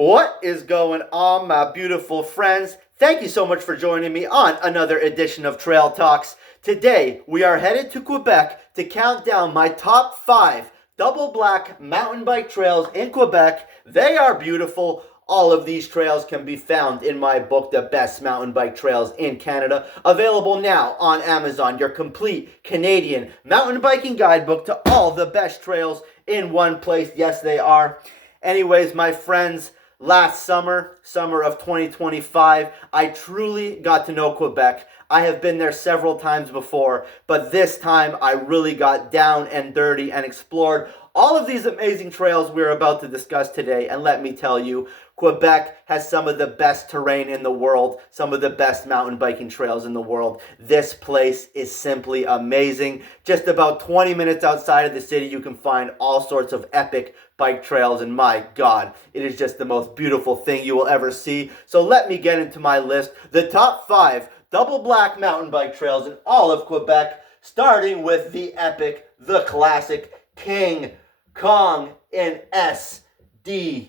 What is going on, my beautiful friends? Thank you so much for joining me on another edition of Trail Talks. Today, we are headed to Quebec to count down my top 5 double black mountain bike trails in Quebec. They are beautiful. All of these trails can be found in my book, The Best Mountain Bike Trails in Canada, available now on Amazon, your complete Canadian mountain biking guidebook to all the best trails in one place. Yes, they are. Anyways, my friends, last summer of 2025, I truly got to know Quebec. I have been there several times before, but this time I really got down and dirty and explored all of these amazing trails we're about to discuss today. And let me tell you, Quebec has some of the best terrain in the world, some of the best mountain biking trails in the world. This place is simply amazing. Just about 20 minutes outside of the city, you can find all sorts of epic bike trails, and my God, it is just the most beautiful thing you will ever see. So let me get into my list. The top 5 double black mountain bike trails in all of Quebec, starting with the epic, the classic King Kong in SDM.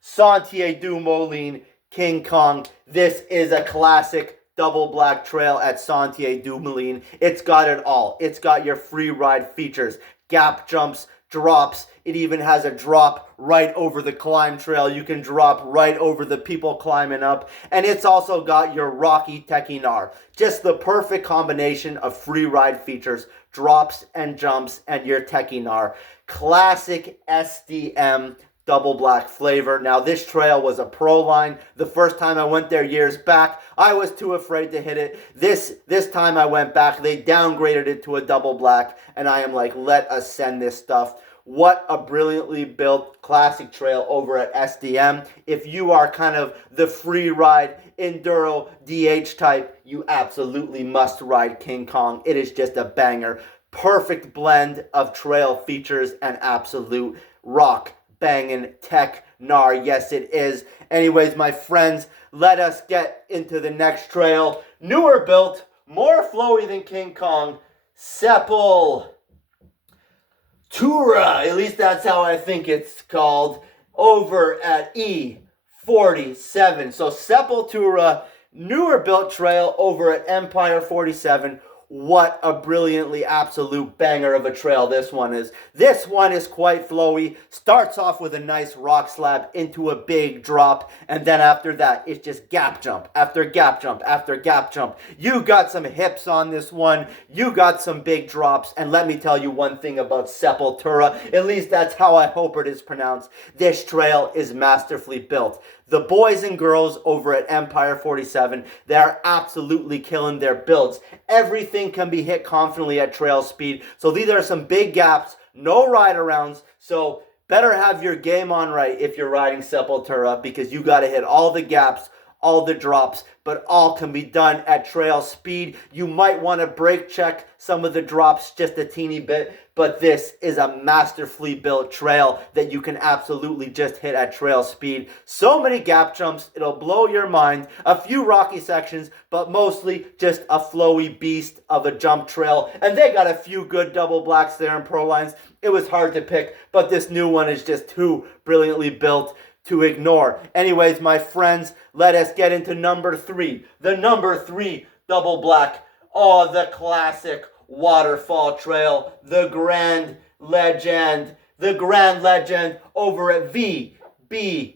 Sentier du Moulin, King Kong. This is a classic double black trail at Sentier du Moulin. It's got it all. It's got your free ride features, gap jumps, drops. It even has a drop right over the climb trail. You can drop right over the people climbing up. And it's also got your rocky Techinar. Just the perfect combination of free ride features, drops and jumps, and your Techinar. Classic SDM double black flavor. Now, this trail was a pro line. The first time I went there years back, I was too afraid to hit it. This time I went back, they downgraded it to a double black, and I am like, let us send this stuff. What a brilliantly built classic trail over at SDM. If you are kind of the free ride enduro DH type, you absolutely must ride King Kong. It is just a banger. Perfect blend of trail features and absolute rock banging tech gnar. Yes, it is. Anyways, my friends, let us get into the next trail. Newer built, more flowy than King Kong, Sepultura. At least that's how I think it's called, over at E47. So Sepultura, newer built trail over at Empire 47. What a brilliantly absolute banger of a trail this one is. This one is quite flowy. Starts off with a nice rock slab into a big drop. And then after that, it's just gap jump after gap jump after gap jump. You got some hips on this one. You got some big drops. And let me tell you one thing about Sepultura. At least that's how I hope it is pronounced. This trail is masterfully built. The boys and girls over at Empire 47, they are absolutely killing their builds. Everything can be hit confidently at trail speed. So these are some big gaps, no ride arounds. So better have your game on right if you're riding Sepultura, because you got to hit all the gaps, all the drops, but all can be done at trail speed. You might want to brake check some of the drops just a teeny bit, but this is a masterfully built trail that you can absolutely just hit at trail speed. So many gap jumps, it'll blow your mind. A few rocky sections, but mostly just a flowy beast of a jump trail. And they got a few good double blacks there in Pro Lines. It was hard to pick, but this new one is just too brilliantly built to ignore. Anyways, my friends, let us get into number 3. The number 3 double black. Oh, the classic waterfall trail. The Grand Legend. The Grand Legend over at VBN.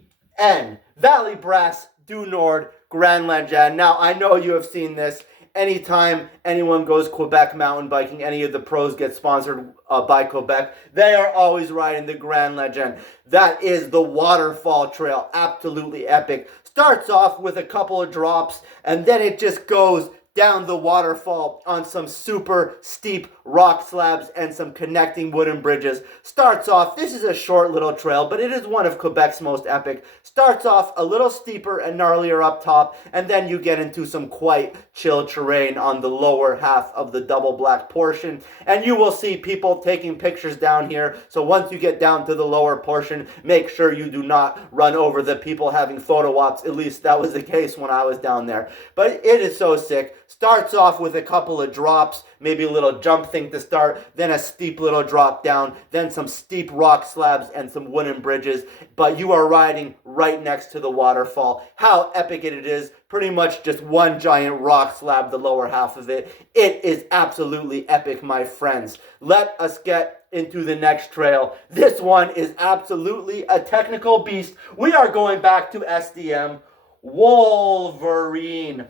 Valley Brass du Nord Grand Legend. Now, I know you have seen this. Anytime anyone goes Quebec mountain biking, any of the pros get sponsored by Quebec, they are always riding the Grand Legend. That is the waterfall trail. Absolutely epic. Starts off with a couple of drops, and then it just goes down the waterfall on some super steep rock slabs and some connecting wooden bridges. Starts off, this is a short little trail, but it is one of Quebec's most epic. Starts off a little steeper and gnarlier up top, and then you get into some quite chill terrain on the lower half of the double black portion. And you will see people taking pictures down here. So once you get down to the lower portion, make sure you do not run over the people having photo ops. At least that was the case when I was down there. But it is so sick. Starts off with a couple of drops, maybe a little jump thing to start, then a steep little drop down, then some steep rock slabs and some wooden bridges. But you are riding right next to the waterfall. How epic it is. Pretty much just one giant rock slab, the lower half of it. It is absolutely epic, my friends. Let us get into the next trail. This one is absolutely a technical beast. We are going back to SDM. Wolverine.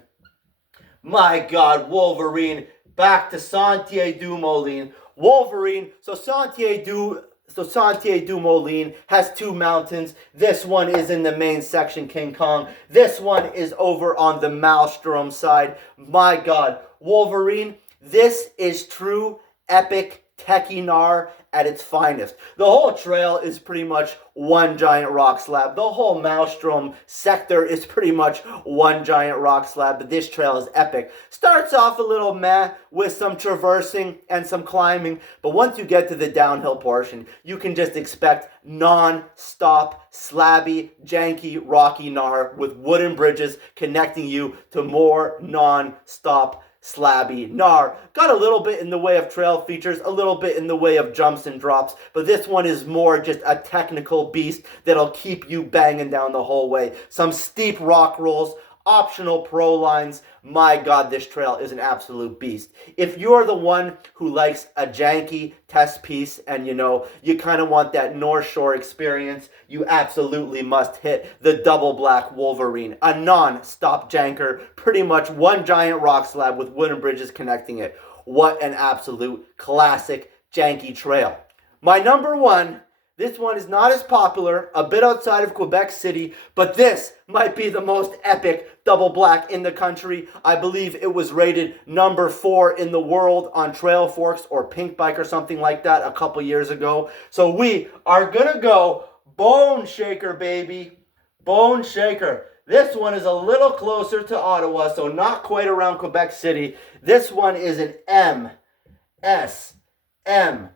My God, Wolverine. Back to Sentier du Moulin. Wolverine. So Sentier du Moulin has two mountains. This one is in the main section, King Kong. This one is over on the Maelstrom side. My God, Wolverine, this is true epic Techinar at its finest. The whole trail is pretty much one giant rock slab. The whole Maelstrom sector is pretty much one giant rock slab, but this trail is epic. Starts off a little meh with some traversing and some climbing, but once you get to the downhill portion, you can just expect non-stop, slabby, janky, rocky gnar with wooden bridges connecting you to more non-stop slabby gnar. Got a little bit in the way of trail features, a little bit in the way of jumps and drops, but this one is more just a technical beast that'll keep you banging down the whole way. Some steep rock rolls, optional pro lines. My God, this trail is an absolute beast. If you're the one who likes a janky test piece and you kind of want that North Shore experience, you absolutely must hit the Double Black Wolverine, a non-stop janker, pretty much one giant rock slab with wooden bridges connecting it. What an absolute classic janky trail. My number one. This one is not as popular, a bit outside of Quebec City, but this might be the most epic double black in the country. I believe it was rated number 4 in the world on Trail Forks or Pink Bike or something like that a couple years ago. So we are going to go Bone Shaker, baby. Bone Shaker. This one is a little closer to Ottawa, so not quite around Quebec City. This one is an MSM.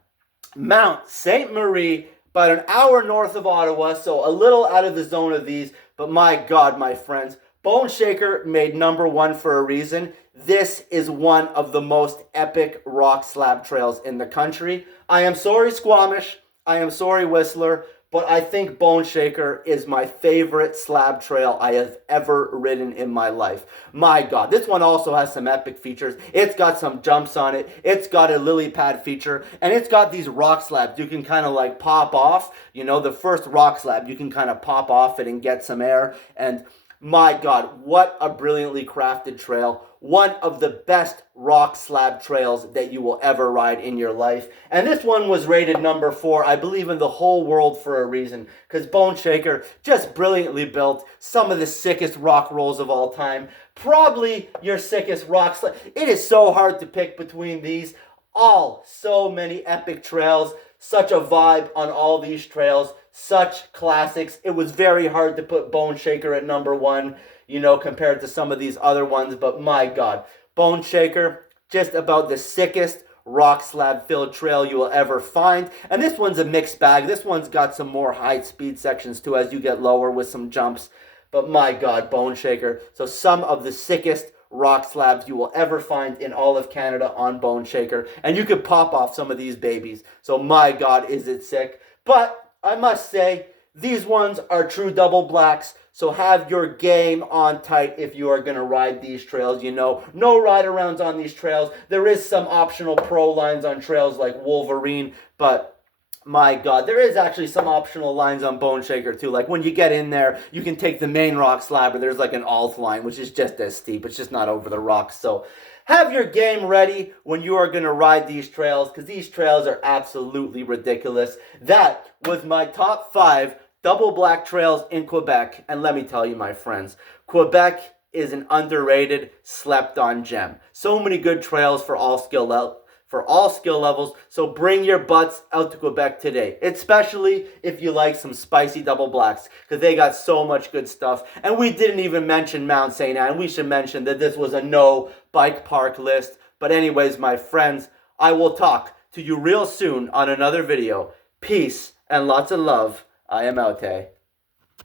Mount Ste. Marie, about an hour north of Ottawa, so a little out of the zone of these, but my God, my friends, Bone Shaker made number 1 for a reason. This is one of the most epic rock slab trails in the country. I am sorry, Squamish. I am sorry, Whistler, but I think Bone Shaker is my favorite slab trail I have ever ridden in my life. My God, this one also has some epic features. It's got some jumps on it. It's got a lily pad feature, and it's got these rock slabs you can kind of like pop off. The first rock slab, you can kind of pop off it and get some air, and my God, what a brilliantly crafted trail. One of the best rock slab trails that you will ever ride in your life. And this one was rated number 4, I believe, in the whole world for a reason. Because Bone Shaker, just brilliantly built. Some of the sickest rock rolls of all time. Probably your sickest rock slab. It is so hard to pick between these. All so many epic trails. Such a vibe on all these trails. Such classics. It was very hard to put Bone Shaker at number 1, compared to some of these other ones. But my God, Bone Shaker, just about the sickest rock slab filled trail you will ever find. And this one's a mixed bag. This one's got some more high speed sections too as you get lower with some jumps. But my God, Bone Shaker. So some of the sickest rock slabs you will ever find in all of Canada on Bone Shaker. And you could pop off some of these babies. So my God, is it sick. But I must say, these ones are true double blacks, so have your game on tight if you are going to ride these trails. No ride-arounds on these trails. There is some optional pro lines on trails like Wolverine, but my God, there is actually some optional lines on Bone Shaker too. Like when you get in there, you can take the main rock slab, or there's like an alt line, which is just as steep. It's just not over the rocks, so have your game ready when you are going to ride these trails, because these trails are absolutely ridiculous. That was my top 5 double black trails in Quebec. And let me tell you, my friends, Quebec is an underrated, slept-on gem. So many good trails for all skill levels. So bring your butts out to Quebec today, especially if you like some spicy double blacks, because they got so much good stuff. And we didn't even mention Mount St. Anne. We should mention that this was a no bike park list. But anyways, my friends, I will talk to you real soon on another video. Peace and lots of love. I am out.